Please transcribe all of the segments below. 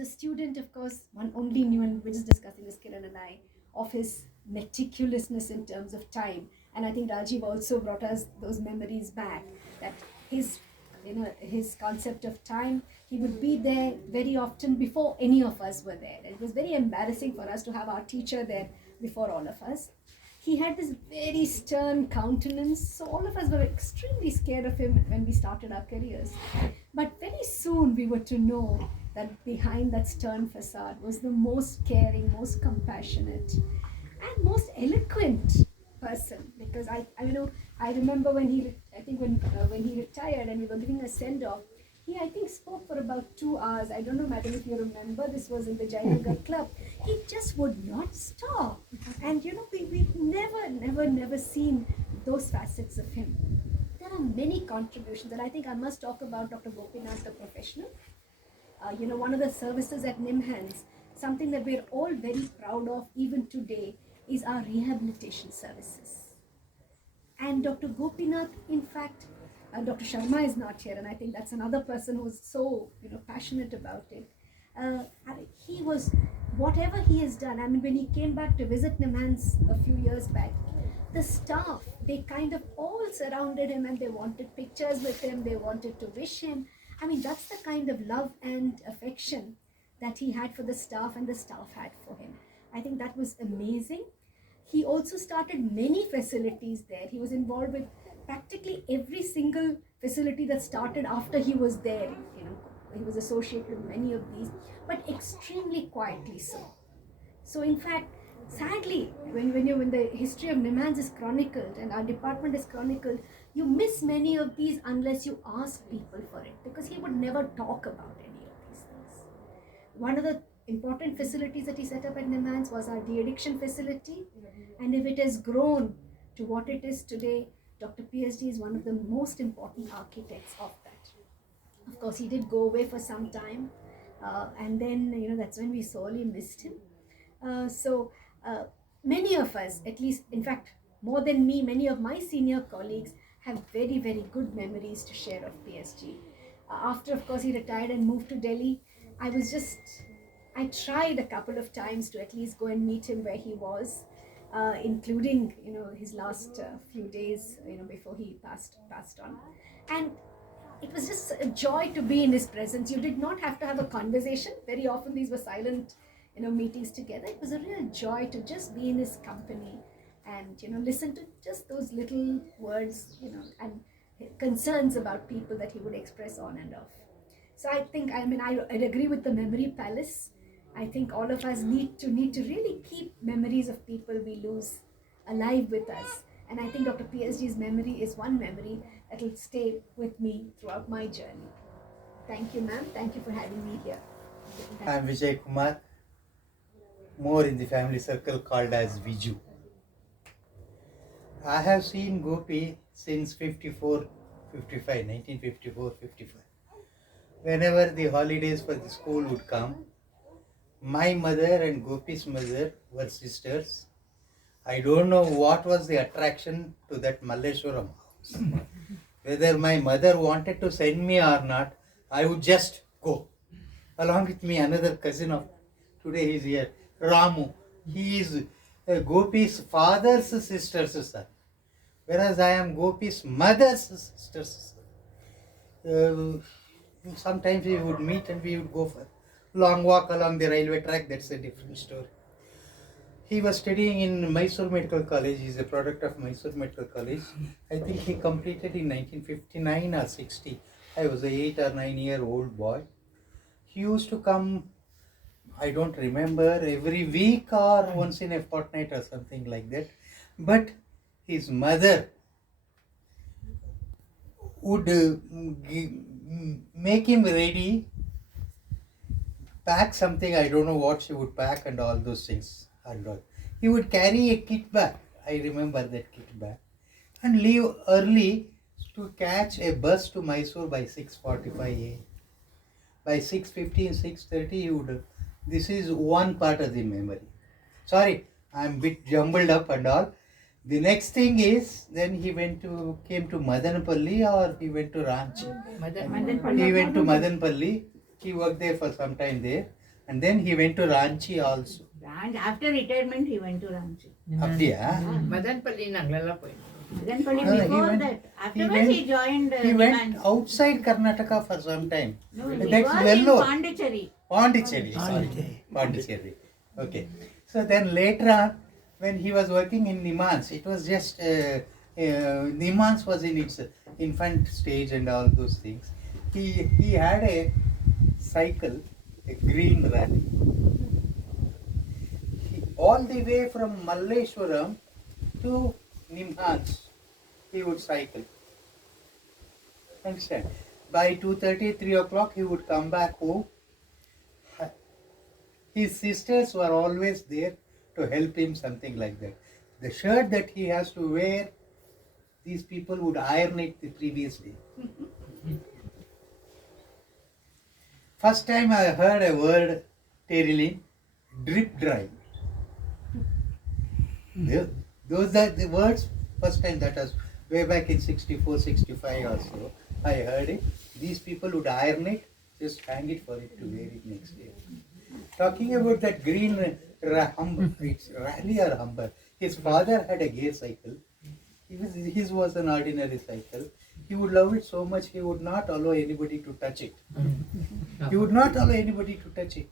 a student, of course, one only knew, and we're just discussing this, Kiran and I, of his meticulousness in terms of time. And I think Rajiv also brought us those memories back, that his, his concept of time, he would be there very often before any of us were there. And it was very embarrassing for us to have our teacher there before all of us. He had this very stern countenance, so all of us were extremely scared of him when we started our careers. But very soon we were to know that behind that stern facade was the most caring, most compassionate, and most eloquent person. Because I remember when when he retired and we were giving a send off, he, I think, spoke for about 2 hours. I don't know, madam, if you remember. This was in the Jayanagar club. He just would not stop, and we've never seen those facets of him. There are many contributions, and I think I must talk about Dr. Gopinath, the professional. One of the services at NIMHANS, something that we're all very proud of even today, is our rehabilitation services. And Dr. Gopinath, in fact, Dr. Sharma is not here, and I think that's another person who's so passionate about it. He was, whatever he has done, I mean, when he came back to visit NIMHANS a few years back, the staff, they kind of all surrounded him and they wanted pictures with him, they wanted to wish him. I mean, that's the kind of love and affection that he had for the staff and the staff had for him. I think that was amazing. He also started many facilities there. He was involved with practically every single facility that started after he was there. He was associated with many of these, but extremely quietly so. So in fact, sadly, when the history of NIMHANS is chronicled and our department is chronicled, you miss many of these unless you ask people for it, because he would never talk about any of these things. One of the important facilities that he set up at NIMHANS was our de-addiction facility, and if it has grown to what it is today, Dr. PSG is one of the most important architects of that. Of course, he did go away for some time, and then that's when we sorely missed him. So many of us, at least, in fact, more than me, many of my senior colleagues have very, very good memories to share of PSG. After, of course, he retired and moved to Delhi, I tried a couple of times to at least go and meet him where he was, including, his last few days, before he passed on. And it was just a joy to be in his presence. You did not have to have a conversation. Very often these were silent, meetings together. It was a real joy to just be in his company and, listen to just those little words, and concerns about people that he would express on and off. So I think, I'd agree with the memory palace. I think all of us need to really keep memories of people we lose alive with us. And I think Dr. PSG's memory is one memory that will stay with me throughout my journey. Thank you, ma'am. Thank you for having me here. I'm Vijay Kumar, more in the family circle called as Viju. I have seen Gopi since 1954, 55. Whenever the holidays for the school would come, my mother and Gopi's mother were sisters. I don't know what was the attraction to that Malleshwaram house. Whether my mother wanted to send me or not, I would just go. Along with me, another cousin of today is here, Ramu. He is Gopi's father's sister's son, whereas I am Gopi's mother's sister's son. Sometimes we would meet and we would go for long walk along the railway track. That's a different story. He was studying in Mysore Medical College. He is a product of Mysore Medical College. I think he completed in 1959 or 60. I was an 8 or 9 year old boy. He used to come, I don't remember, every week or once in a fortnight or something like that. But his mother would make him ready, pack something, I don't know what she would pack and all those things. And all. He would carry a kit bag, I remember that kit bag, and leave early to catch a bus to Mysore by 6:45 a.m. By 6:15, 6:30 he would, this is one part of the memory. Sorry, I'm a bit jumbled up and all. The next thing is, then he came to Madanpalli, or he went to Ranchi. He went to Madanpalli. He worked there for some time there. And then he went to Ranchi also. And after retirement, he went to Ranchi. Abdiya? Madanpalli Nanglala point. Madanpalli No, before that. Afterwards, he joined he went Nimans. outside Karnataka for some time. No, he That's was well in known. Pondicherry. Pondicherry, sorry. Pondicherry. Okay. So then later on, when he was working in Nimans, it was just Nimans was in its infant stage and all those things. He had a cycle, a green rally. All the way from Malleshwaram to Nimans, he would cycle. Understand? By 2:30, 3 o'clock, he would come back home. His sisters were always there to help him, something like that. The shirt that he has to wear, these people would iron it the previous day. First time I heard a word, Terilin, drip dry. Those are the words, first time, that was way back in 64, 65 or so. I heard it. These people would iron it, just hang it for it to wear it next day. Talking about that green humber, it's rally or humber. His father had a gear cycle. His was an ordinary cycle. He would love it so much, he would not allow anybody to touch it. He would not allow anybody to touch it.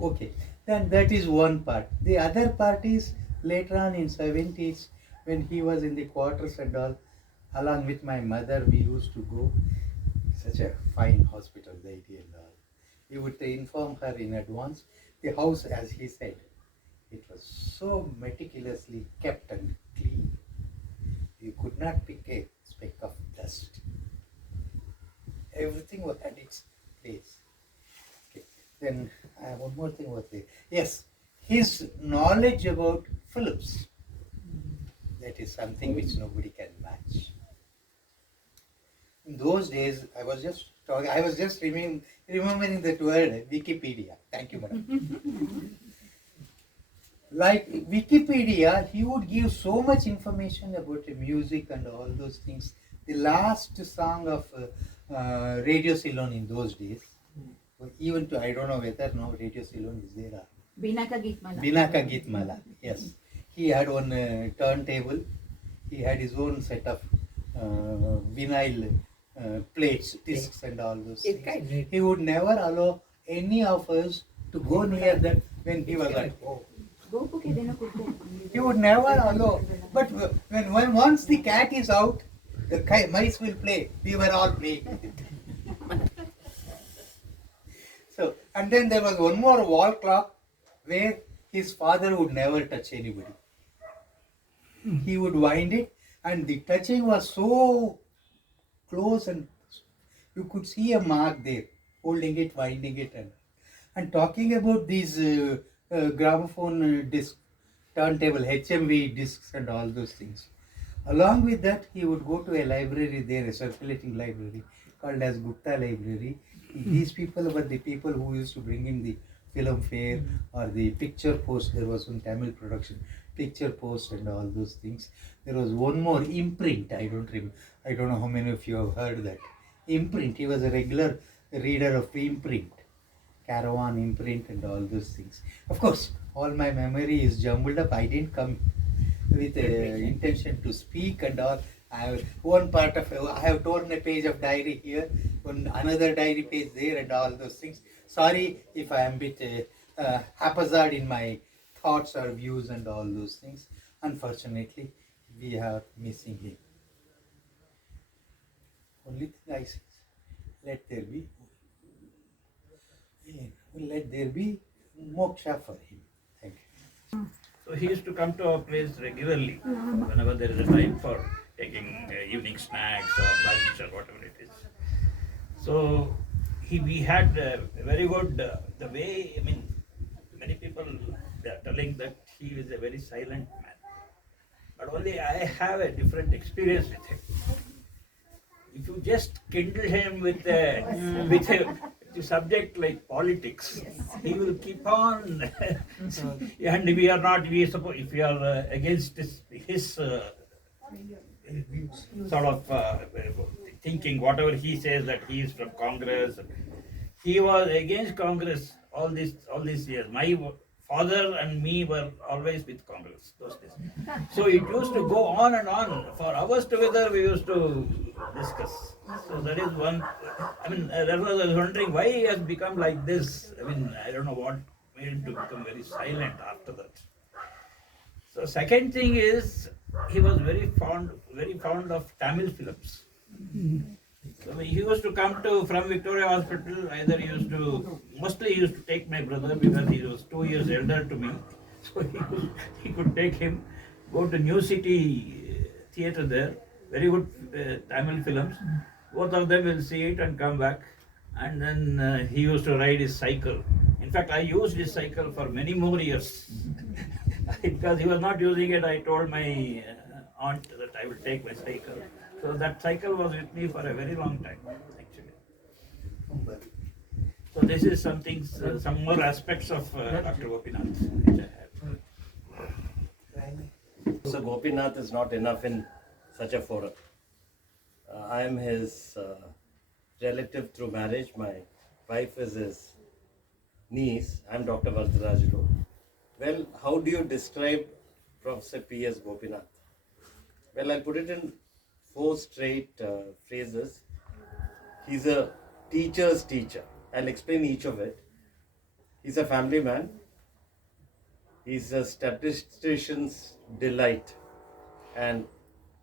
Okay, then that is one part. The other part is later on in 70s, when he was in the quarters and all, along with my mother, we used to go. Such a fine hospital, the idea and all. He would inform her in advance. The house, as he said, it was so meticulously kept and clean. You could not pick a speck of dust. Everything was at its place. Okay. Then I have one more thing was there. Yes, his knowledge about Phillips. That is something which nobody can match. In those days, I was just remembering that word, Wikipedia. Thank you, madam. Like Wikipedia, he would give so much information about the music and all those things. The last song of Radio Ceylon in those days, even to, I don't know whether now Radio Ceylon is there. Binaka Gitmala. Binaka Gitmala, yes. He had one turntable. He had his own set of vinyl plates, discs and all those things. He would never allow any of us to go near that when he was at home. He would never allow. But when once the cat is out, the mice will play. We were all playing with it. So, and then there was one more wall clock where his father would never touch anybody. He would wind it, and the touching was so close, and you could see a mark there, holding it, winding it, and talking about these gramophone disc, turntable, HMV discs and all those things. Along with that, he would go to a library there, a circulating library called as Gupta Library. These people were the people who used to bring in the film fair or the picture post. There was one Tamil production, picture post and all those things. There was one more, imprint. I don't know how many of you have heard that. Imprint. He was a regular reader of imprint, Caravan, imprint and all those things. Of course, all my memory is jumbled up. I didn't come with intention to speak and all. I have one part of, I have torn a page of diary here, another diary page there and all those things. Sorry if I am a bit haphazard in my thoughts or views and all those things. Unfortunately, we are missing him. Only thing I say, let there be moksha for him. Thank you. So he used to come to our place regularly whenever there is a time for taking evening snacks or lunch or whatever it is. So we had very good, the way, I mean, many people they are telling that he is a very silent man. But only I have a different experience with him. If you just kindle him with the subject like politics, he will keep on. And we are not, if we are against his sort of thinking, whatever he says that he is from Congress, he was against Congress all these years. My father and me were always with Congress those days. So it used to go on and on for hours together. We used to discuss. So that is one. I mean, that was I was wondering why he has become like this. I mean, I don't know what made him to become very silent after that. So second thing is he was very fond of Tamil films. So he used to come to from Victoria Hospital. Either mostly he used to take my brother because he was 2 years elder to me. So he could take him, go to New City theatre there. Very good Tamil films. Both of them will see it and come back. And then he used to ride his cycle. In fact, I used his cycle for many more years. Because he was not using it, I told my aunt that I will take my cycle. So that cycle was with me for a very long time, actually. So this is something, some more aspects of Dr. Gopinath which I have. So Gopinath is not enough in such a forum. I am his relative through marriage. My wife is his niece. I am Dr. Varadarajulu. Well, how do you describe Professor P.S. Gopinath? Well, I'll put it in 4 straight phrases. He's a teacher's teacher. I'll explain each of it. He's a family man. He's a statistician's delight. And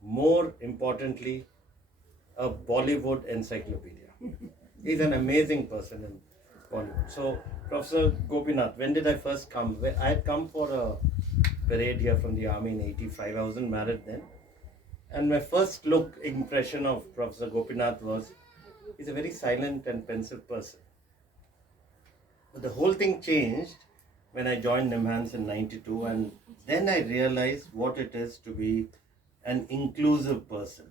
more importantly, a Bollywood encyclopedia. He's an amazing person in Bollywood. So, Professor Gopinath, when did I first come? I had come for a parade here from the army in 85. I wasn't married then. And my first impression of Professor Gopinath was, he's a very silent and pensive person. But the whole thing changed when I joined NIMHANS in 92, and then I realized what it is to be an inclusive person.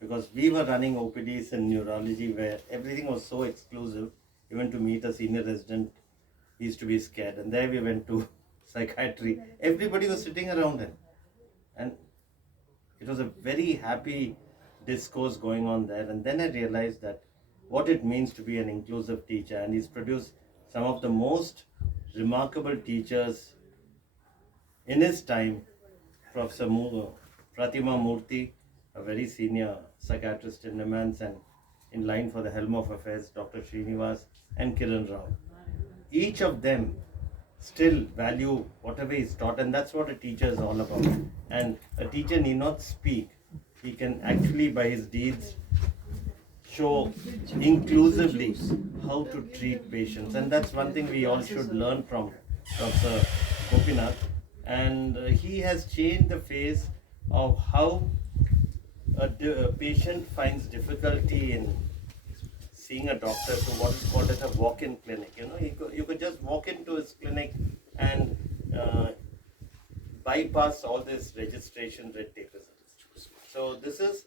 Because we were running OPDs in neurology where everything was so exclusive. Even to meet a senior resident, he used to be scared. And there we went to psychiatry. Everybody was sitting around him. And it was a very happy discourse going on there. And then I realized that what it means to be an inclusive teacher. And he's produced some of the most remarkable teachers in his time. Professor Pratima Murthy, a very senior psychiatrist in NIMHANS, and in line for the helm of affairs, Dr. Srinivas and Kiran Rao. Each of them still value whatever is taught, and that's what a teacher is all about. And a teacher need not speak. He can actually, by his deeds, show inclusively how to treat patients. And that's one thing we all should learn from Professor Gopinath. And he has changed the face of how a patient finds difficulty in seeing a doctor to what is called as a walk-in clinic. You know, you could just walk into his clinic and bypass all this registration red tape. So this is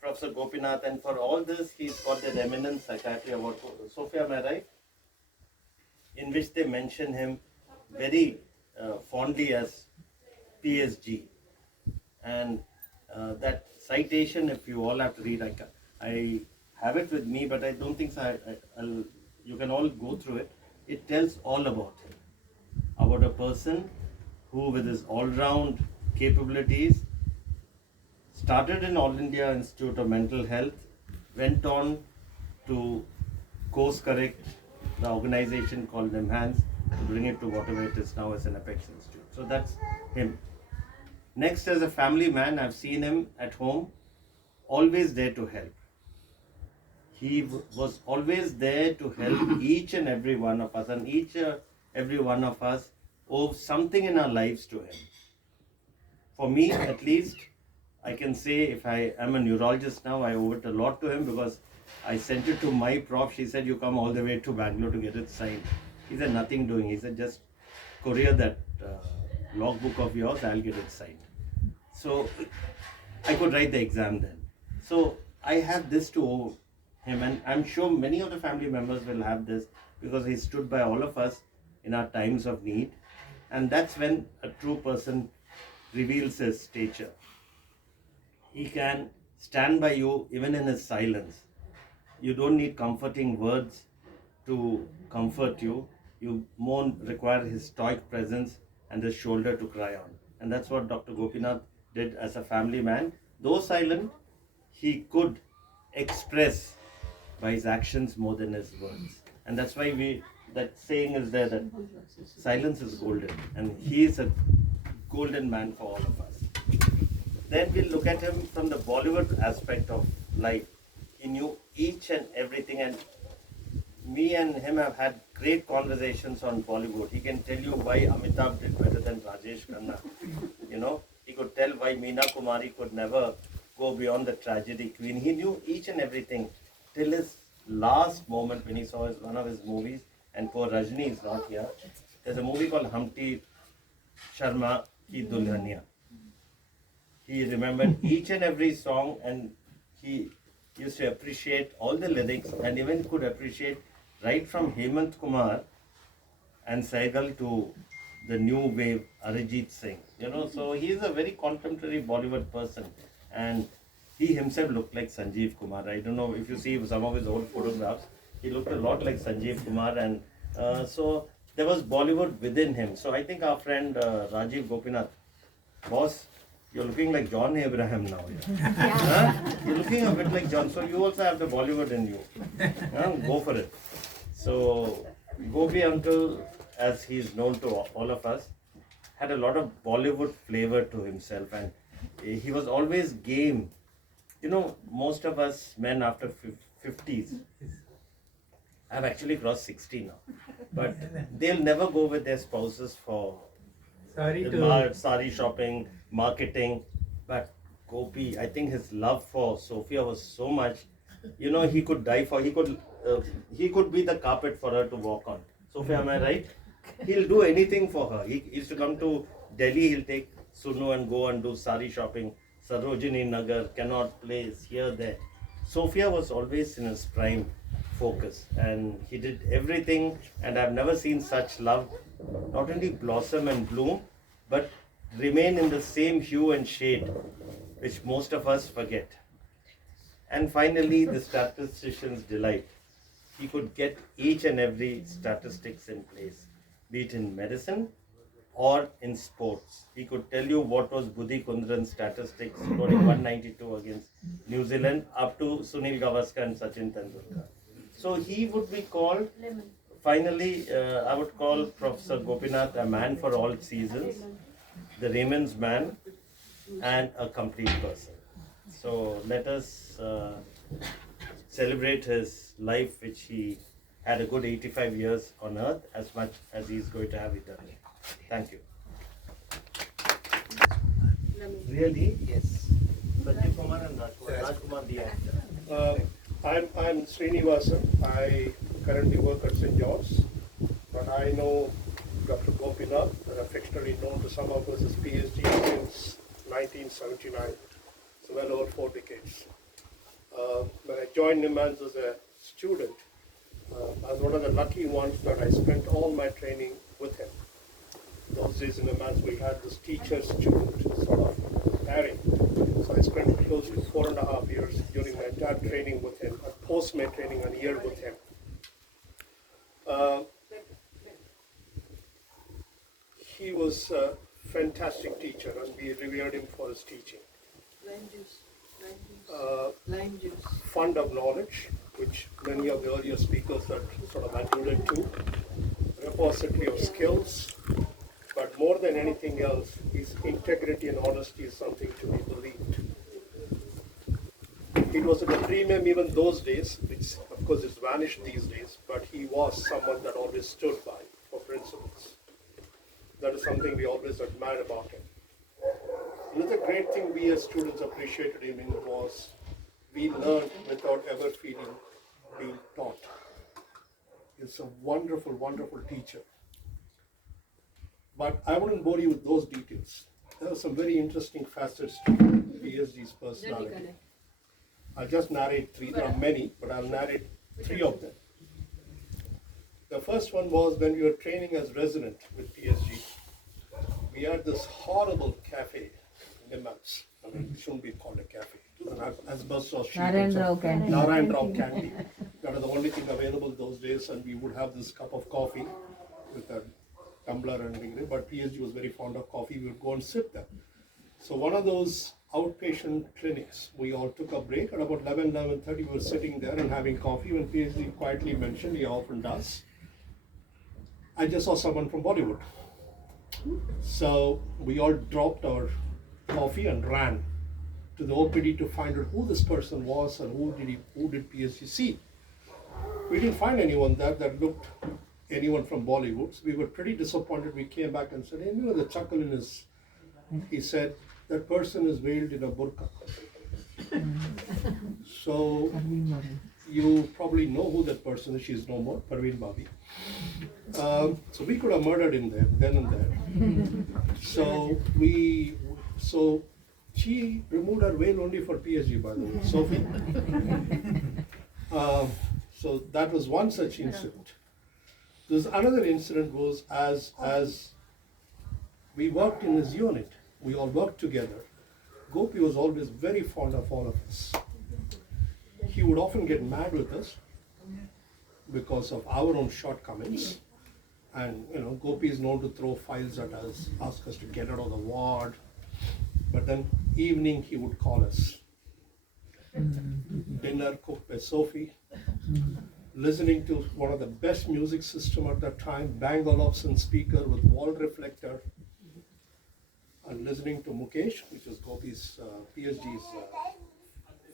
Professor Gopinath, and for all this he's got that eminent psychiatry award. Sophia, am I right? In which they mention him very fondly as PSG. And that citation, if you all have to read, I have it with me, but I don't think so. You can all go through it. It tells all about him, about a person who, with his all-round capabilities, started in All India Institute of Mental Health, went on to course correct the organization called NIMHANS to bring it to whatever it is now as an Apex Institute. So that's him. Next, as a family man, I've seen him at home, always there to help. He was always there to help each and every one of us, and every one of us owe something in our lives to him. For me, at least, I can say, if I am a neurologist now, I owe it a lot to him, because I sent it to my prof. She said, you come all the way to Bangalore to get it signed. He said, nothing doing. He said, just courier that logbook of yours, I'll get it signed. So I could write the exam then. So I have this to owe him, and I'm sure many of the family members will have this, because he stood by all of us in our times of need. And that's when a true person reveals his stature. He can stand by you even in his silence. You don't need comforting words. to comfort you. You more require his stoic presence and his shoulder to cry on. And that's what Dr. Gopinath did as a family man. Though silent, he could express by his actions more than his words. And that's why that saying is there that silence is golden. And he is a golden man for all of us. Then we'll look at him from the Bollywood aspect of life. He knew each and everything, and me and him have had great conversations on Bollywood. He can tell you why Amitabh did better than Rajesh Khanna. He could tell why Meena Kumari could never go beyond the tragedy queen. He knew each and everything till his last moment when he saw one of his movies, and poor Rajni is not here. There's a movie called Humpty Sharma Ki Dulhania. He remembered each and every song, and he used to appreciate all the lyrics, and even could appreciate right from Hemant Kumar and Saigal to the new wave Arijit Singh. So he is a very contemporary Bollywood person, and he himself looked like Sanjeev Kumar. I don't know if you see some of his old photographs, he looked a lot like Sanjeev Kumar, and so there was Bollywood within him. So I think our friend Rajiv Gopinath, boss, you're looking like John Abraham now. Huh? You're looking a bit like John. So you also have the Bollywood in you. Go for it. So Gopi uncle, as he's known to all of us, had a lot of Bollywood flavor to himself, and he was always game. Most of us men after 50s have actually crossed 60 now, but they'll never go with their spouses for sari shopping, marketing. But Gopi, I think his love for Sophia was so much. He could die for. He could be the carpet for her to walk on. Sophia, am I right? He'll do anything for her. He used to come to Delhi. He'll take Sunu and go and do sari shopping. Sarojini Nagar, Connaught Place, here, there. Sophia was always in his prime focus, and he did everything. And I've never seen such love not only blossom and bloom, but remain in the same hue and shade, which most of us forget. And finally, the statistician's delight. He could get each and every statistics in place, be it in medicine or in sports. He could tell you what was Budhi Kundran's statistics, scoring 192 against New Zealand, up to Sunil Gavaskar and Sachin Tendulkar. So he would be called, finally, I would call Professor Gopinath a man for all seasons, the Raymond's man, and a complete person. So let us celebrate his life, which he had a good 85 years on earth, as much as he is going to have eternally. Thank you. Really? Yes. Sanjeev Kumar and Rajkumar Diya. I'm Srinivasan. I currently work at St. John's, but I know Dr. Gopinath, affectionately known to some of us as PSG, since 1979, so well over 4 decades. When I joined NIMANS as a student, I was one of the lucky ones that I spent all my training with him. Those days in NIMANS we had this teacher-student sort of pairing. So I spent close to 4.5 years during my entire training with him, and post my training a year with him. He was a fantastic teacher, and we revered him for his teaching. Lime juice. Fund of knowledge, which many of the earlier speakers had sort of alluded to, repository of skills, but more than anything else, his integrity and honesty is something to be believed. It was at a premium even those days, which of course it's vanished these days, but he was someone that always stood by for principles. That is something we always admired about him. Another great thing we as students appreciated him in was we learned without ever feeling being taught. He's a wonderful, wonderful teacher. But I wouldn't bore you with those details. There are some very interesting facets to PSG's personality. I'll just narrate 3. There are many, but I'll narrate 3 of them. The first one was when we were training as resident with PSG. We had this horrible cafe in Nimmans. It shouldn't be called a cafe. It was an asbestos sheet. Narayan Rao Canteen. Narayan Rao Canteen. That was the only thing available those days, and we would have this cup of coffee with a tumbler and everything. But PSG was very fond of coffee. We would go and sit there. So one of those outpatient clinics, we all took a break. At about 11:30, we were sitting there and having coffee. When PSG quietly mentioned, he often does, I just saw someone from Bollywood. So we all dropped our coffee and ran to the OPD to find out who this person was and who did PSG see. We didn't find anyone there that looked anyone from Bollywood. So we were pretty disappointed. We came back and said, hey, you know, the chuckle in his, he said, that person is veiled in a burqa. So you probably know who that person is. She's no more, Parveen Babi. So we could have murdered him there, then and there. So she removed her veil only for PSG, by the way, Sophie. So that was one such incident. There's another incident was as we worked in his unit, we all worked together. Gopi was always very fond of all of us. He would often get mad with us because of our own shortcomings. And you know, Gopi is known to throw files at us, ask us to get out of the ward. But then evening he would call us. Dinner cooked by Sophie. Listening to one of the best music system at that time, Bang Olufsen speaker with wall reflector. And listening to Mukesh, which is Gopi's, PSG's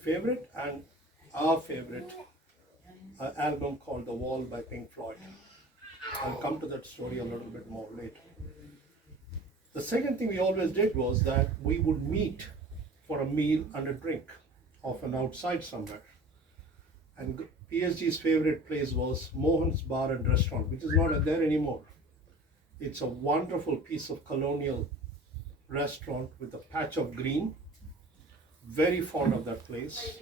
favorite and our favorite album called The Wall by Pink Floyd. I'll come to that story a little bit more later. The second thing we always did was that we would meet for a meal and a drink, often outside somewhere. And PSG's favorite place was Mohan's Bar and Restaurant, which is not there anymore. It's a wonderful piece of colonial restaurant with a patch of green. Very fond of that place.